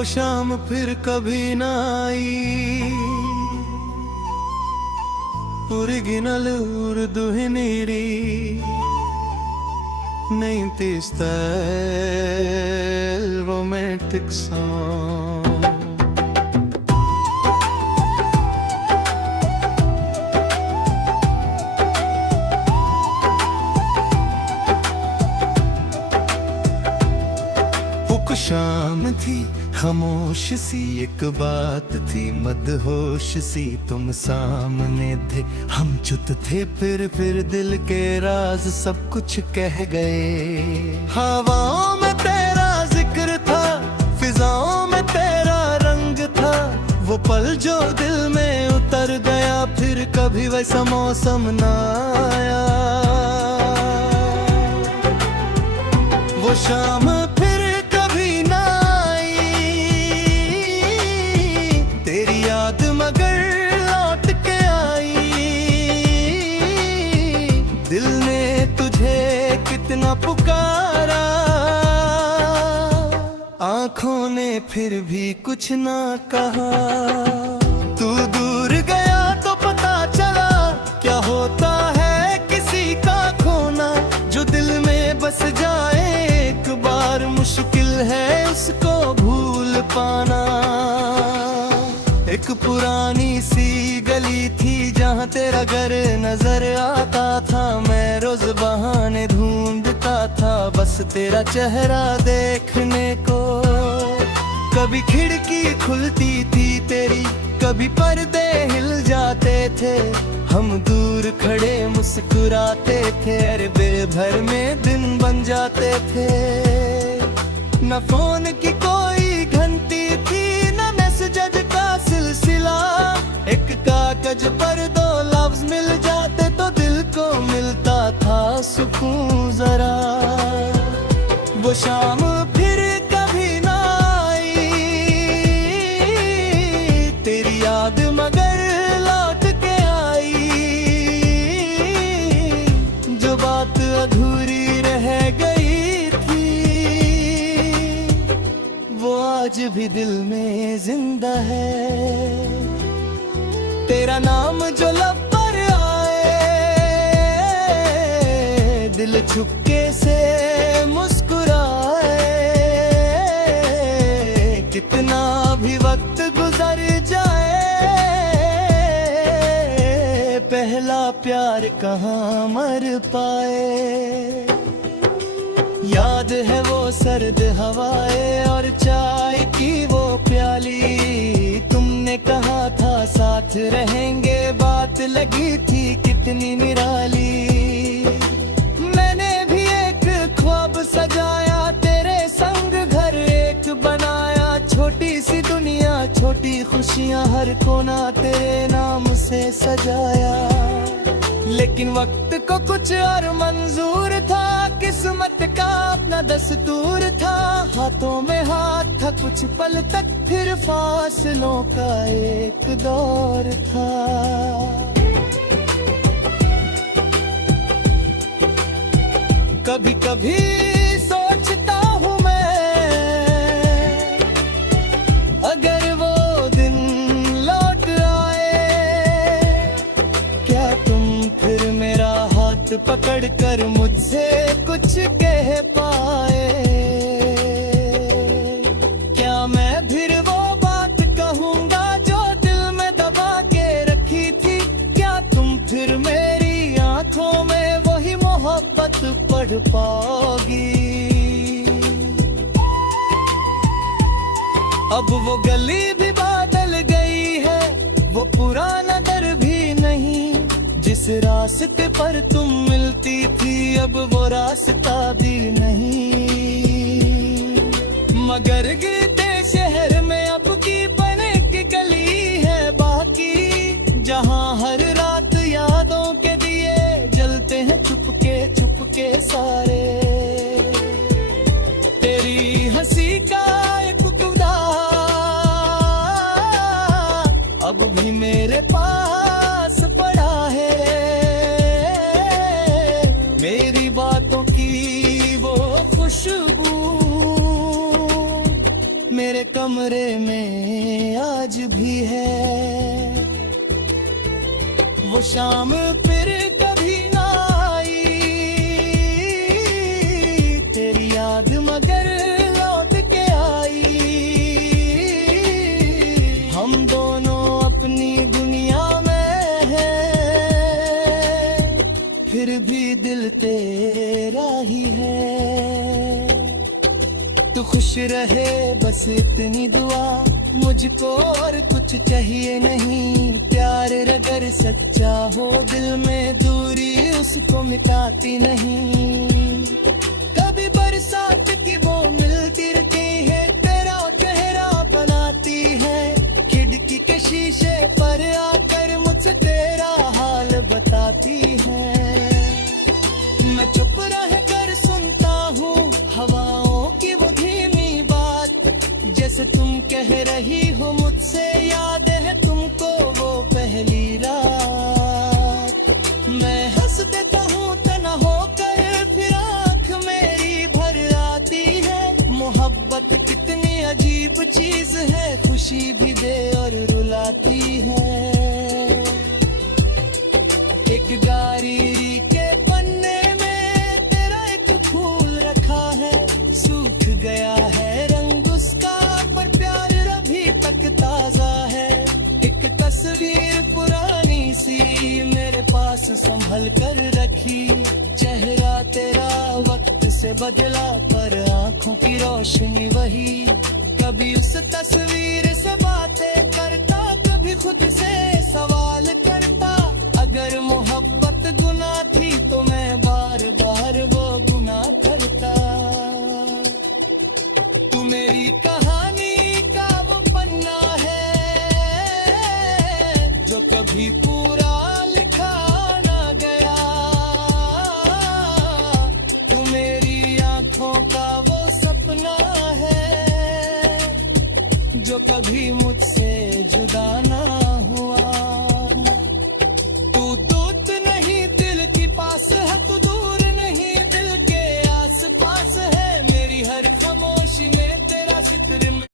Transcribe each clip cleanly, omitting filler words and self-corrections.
वो शाम फिर कभी ना आई। ओरिजिनल उर्दू हिंदी नहीं थी स्टाइल रोमांटिक सॉन्ग। शाम थी खामोश सी एक बात थी मदहोश सी, तुम सामने थे हम चुप थे, फिर दिल के राज सब कुछ कह गए। हवाओं में तेरा जिक्र था, फिजाओं में तेरा रंग था, वो पल जो दिल में उतर गया फिर कभी वैसा मौसम ना आया। वो शाम कितना पुकारा, आंखों ने फिर भी कुछ ना कहा। तू दूर गया तो पता चला क्या होता है किसी का खोना, जो दिल में बस जाए एक बार मुश्किल है उसको भूल पाना। एक पुरानी सी गली थी जहाँ तेरा घर नजर आता था, मैं रोज बहाने ढूंढता था बस तेरा चेहरा देखने को। कभी खिड़की खुलती थी तेरी, कभी पर्दे हिल जाते थे, हम दूर खड़े मुस्कुराते थे, अरे बेभर में दिन बन जाते थे। न फोन की कोई घंटी थी, न मैसेज का सिलसिला, एक कागज पर 2 लफ्ज मिल जाते तो दिल को मिलता था सुकून जरा। वो शाम फिर कभी ना आई, तेरी याद मगर लौट के आई, जो बात अधूरी रह गई थी वो आज भी दिल में जिंदा है। तेरा नाम जो लब पर आए, दिल छुपके से मुस्कुराए, कितना भी वक्त गुजर जाए, पहला प्यार कहाँ मर पाए। याद है वो सर्द हवाएं और चाय की वो प्याली, तुमने कहा था साथ रहेंगे, बात लगी थी कितनी निराली। मैंने भी एक ख्वाब सजाया, तेरे संग घर एक बनाया, छोटी सी दुनिया छोटी खुशियां हर कोना तेरे नाम से सजाया। लेकिन वक्त को कुछ और मंजूर था, किस्मत का अपना दस्तूर था, हाथों में हाथ था कुछ पल तक, फिर फासलों का एक दौर था। कभी कभी सोचता हूँ मैं, अगर वो दिन लौट आए, क्या तुम फिर मेरा हाथ पकड़ कर मुझसे कुछ कह पाए? क्या मैं फिर वो बात कहूँगा जो दिल में दबा के रखी थी? क्या तुम फिर मेरी आंखों में वही मोहब्बत पढ़ पाओगी? अब वो गली भी बदल गई है, वो पुराना दर भी नहीं, जिस रास्ते पर तुम मिलती थी अब वो रास्ता भी नहीं। मगर गिरते शहर में अब की बने की गली है बाकी, जहाँ हर रात यादों के दिए जलते हैं चुपके सारे। तेरी हंसी का एक गुदा अब भी मेरे पास पड़ा है, मेरी बातों की वो खुशबू मेरे कमरे में आज भी है। वो शाम फिर कभी ना आई, तेरी याद मगर लौट के आई। हम दोनों अपनी दुनिया में हैं, फिर भी दिल तेरा ही है। तू खुश रहे बस इतनी दुआ, मुझको और कुछ चाहिए नहीं। प्यार अगर सच्चा हो दिल में, दूरी उसको मिटाती नहीं। कभी बरसात की वो मिलती रहती है, तेरा चेहरा बनाती है। खिड़की के शीशे पर आकर मुझसे तेरा हाल बताती है। मैं चुप रह कर सुनता हूँ हवाओं की वो धीमी बात, जैसे तुम कह रही हो मुझसे याद है तुमको वो पहली रात। मैं हंस देता हूँ तना होकर, फिर आँख मेरी भर आती है। मोहब्बत कितनी अजीब चीज है, खुशी भी दे और रुलाती है। एक गारी के पन्ने में तेरा एक फूल रखा है, सूख गया है रंग उसका पर प्यार अभी तक ताजा है। एक तस्वीर पुरानी सी मेरे पास संभल कर रखी, चेहरा तेरा वक्त से बदला पर आंखों की रोशनी वही। कभी उस तस्वीर से बातें करता, कभी खुद से सवाल करता। अगर मोहब्बत गुनाह थी तो मैं बार बार वो गुनाह करता। तू मेरी कहानी का वो पन्ना है जो कभी पूरा लिखा ना गया। तू मेरी आंखों का वो सपना है जो कभी मुझसे जुदा ना हुआ। तू दूत नहीं दिल की पास है, तू दूर नहीं दिल के आस पास है। मेरी हर खामोशी में तेरा जिक्र में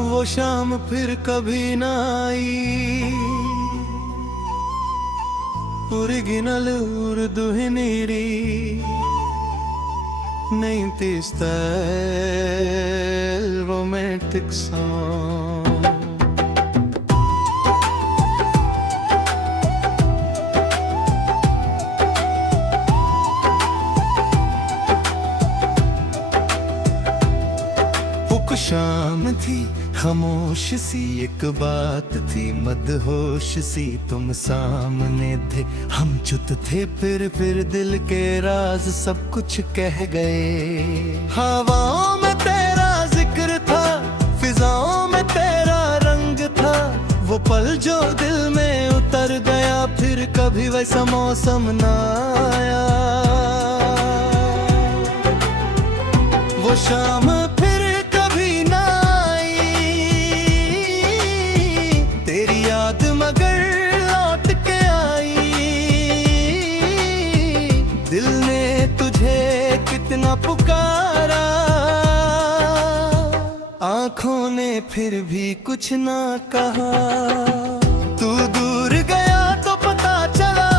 वो शाम फिर कभी ना आई। ओरिजिनल उर्दू हिंदी नहीं थी स्टाइल रोमांटिक सॉन्ग। शाम थी खामोश सी, एक बात थी मदहोश सी। तुम सामने थे हम चुप थे, फिर दिल के राज सब कुछ कह गए। हवाओं में तेरा जिक्र था, फिजाओं में तेरा रंग था। वो पल जो दिल में उतर गया, फिर कभी वैसा मौसम ना आया। वो शाम मगर लौट के आई। दिल ने तुझे कितना पुकारा, आंखों ने फिर भी कुछ ना कहा। तू दूर गया तो पता चला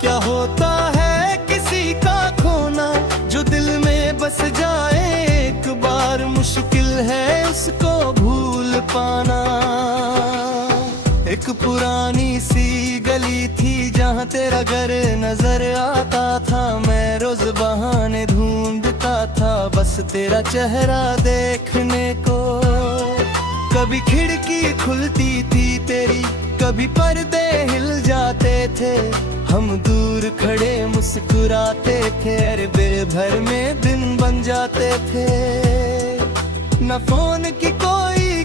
क्या होता है किसी का खोना। जो दिल में बस जाए एक बार, मुश्किल है उसको भूल पाना। एक पुरानी सी गली थी जहाँ तेरा घर नजर आता था। मैं रोज बहाने ढूंढता था बस तेरा चेहरा देखने को। कभी खिड़की खुलती थी तेरी, कभी पर्दे हिल जाते थे। हम दूर खड़े मुस्कुराते थे, अरे बेभर में दिन बन जाते थे। न फोन की कोई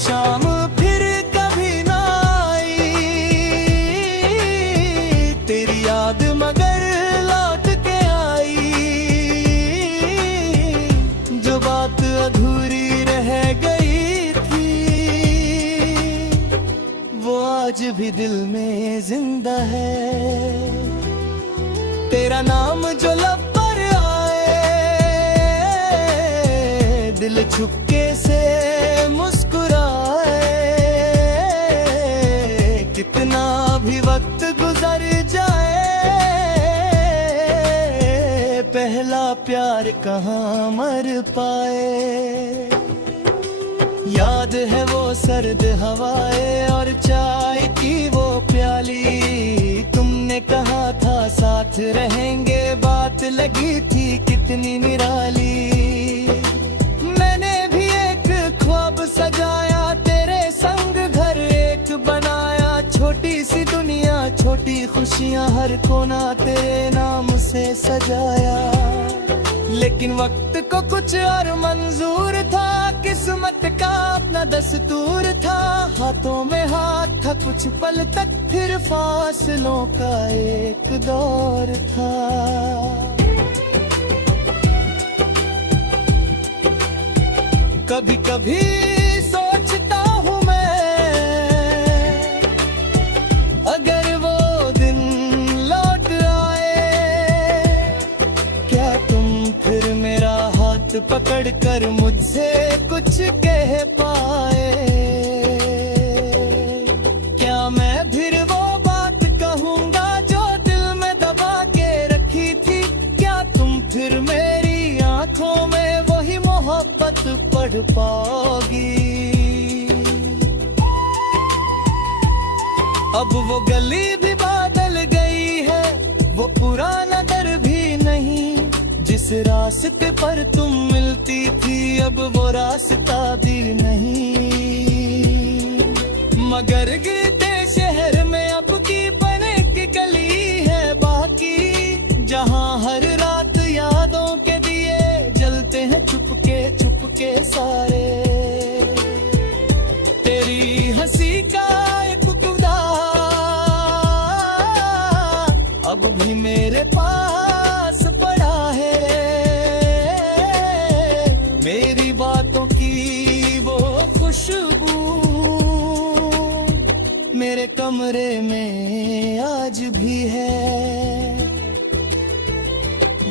शाम फिर कभी ना आई, तेरी याद मगर लौट के आई। जो बात अधूरी रह गई थी, वो आज भी दिल में जिंदा है। तेरा नाम जो लब पर आए, दिल छुपके से मुस्कुराए। कितना भी वक्त गुजर जाए, पहला प्यार कहाँ मर पाए। याद है वो सर्द हवाएं और चाय की वो प्याली। तुमने कहा था साथ रहेंगे, बात लगी थी कितनी निराली। मैंने भी एक ख्वाब सजाया, तेरे संग घर एक बनाया। छोटी सी दुनिया छोटी खुशियां, हर कोना तेरे नाम से सजाया। लेकिन वक्त को कुछ और मंजूर था, किस्मत का अपना दस्तूर था। हाथों में हाथ था कुछ पल तक, फिर फासलों का एक दौर था। कभी कभी सोचता हूँ मैं, अगर वो दिन लौट आए, क्या तुम फिर मेरा हाथ पकड़ कर मुझसे कुछ कह पाए। क्या मैं फिर वो बात कहूँगा जो दिल में दबा के रखी थी। क्या तुम फिर मेरी आंखों में वही मोहब्बत पढ़ पाओगी। अब वो गली भी बदल गई है, वो पुराना दर भी नहीं। जिस रास्ते पर तुम मिलती थी, अब वो रास्ता भी नहीं। मगर गिरते शहर में अब की बने की गली है बाकी, जहाँ हर रात यादों के दिए जलते हैं चुपके चुपके सारे। तेरी हंसी का एक टुकड़ा अब भी मेरे पास पड़ा है। मेरी बातों की वो खुशबू मेरे कमरे में आज भी है।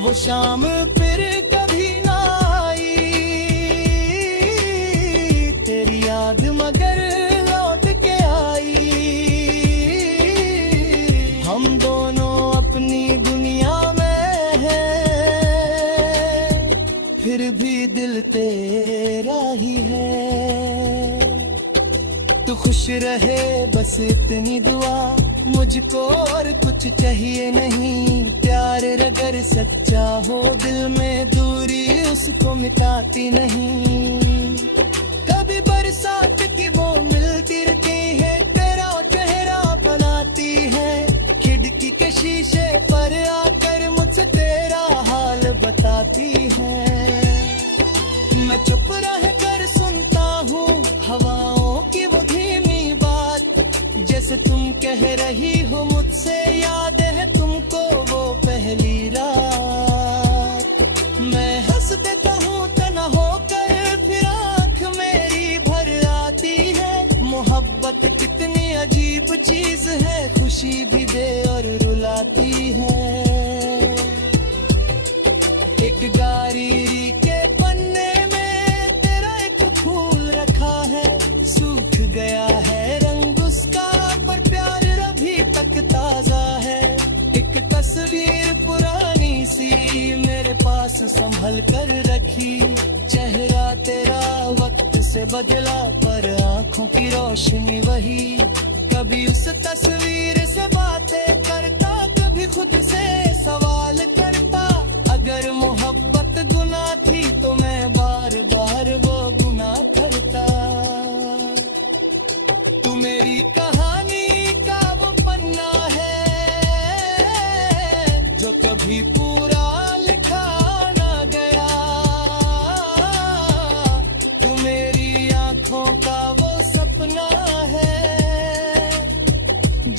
वो शाम फिर कभी ना आई, तेरी याद मगर लौट के आई। हम दोनों अपनी दुनिया में हैं, फिर भी दिल तेरा ही है। तू खुश रहे बस इतनी दुआ, मुझको और कुछ चाहिए नहीं। प्यार अगर सच्चा हो दिल में, दूरी उसको मिटाती नहीं। कभी बरसात की वो मिलती रहती है, तेरा चेहरा बनाती है। खिड़की के शीशे पर आकर मुझसे तेरा हाल बताती है। मैं चुप रह कर सुनता हूँ हवाओं की वो धीमी बात, जैसे तुम कह रही हो मुझसे याद है तुमको वो पहली रात। मैं हंस देता हूँ तना होकर, फिर आँख मेरी भर आती है। मोहब्बत कितनी अजीब चीज है, खुशी भी दे और रुलाती है। एक डायरी के पन्ने में तेरा एक फूल रखा है, सूख गया है रंग उसका पर प्यार अभी तक ताजा है। एक तस्वीर पुरानी सी मेरे पास संभल कर रखी, चेहरा तेरा वक्त से बदला पर आंखों की रोशनी वही। कभी उस तस्वीर से बातें करता, कभी खुद से सवाल करता। अगर मोहब्बत गुनाह थी तो मैं बार बार वो गुनाह करता। तू मेरी कहानी का वो पन्ना है जो कभी पूरा लिखा ना गया। तू मेरी आंखों का वो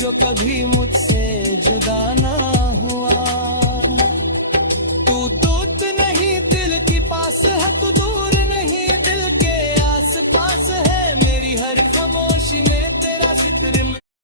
जो कभी मुझसे जुदा ना हुआ।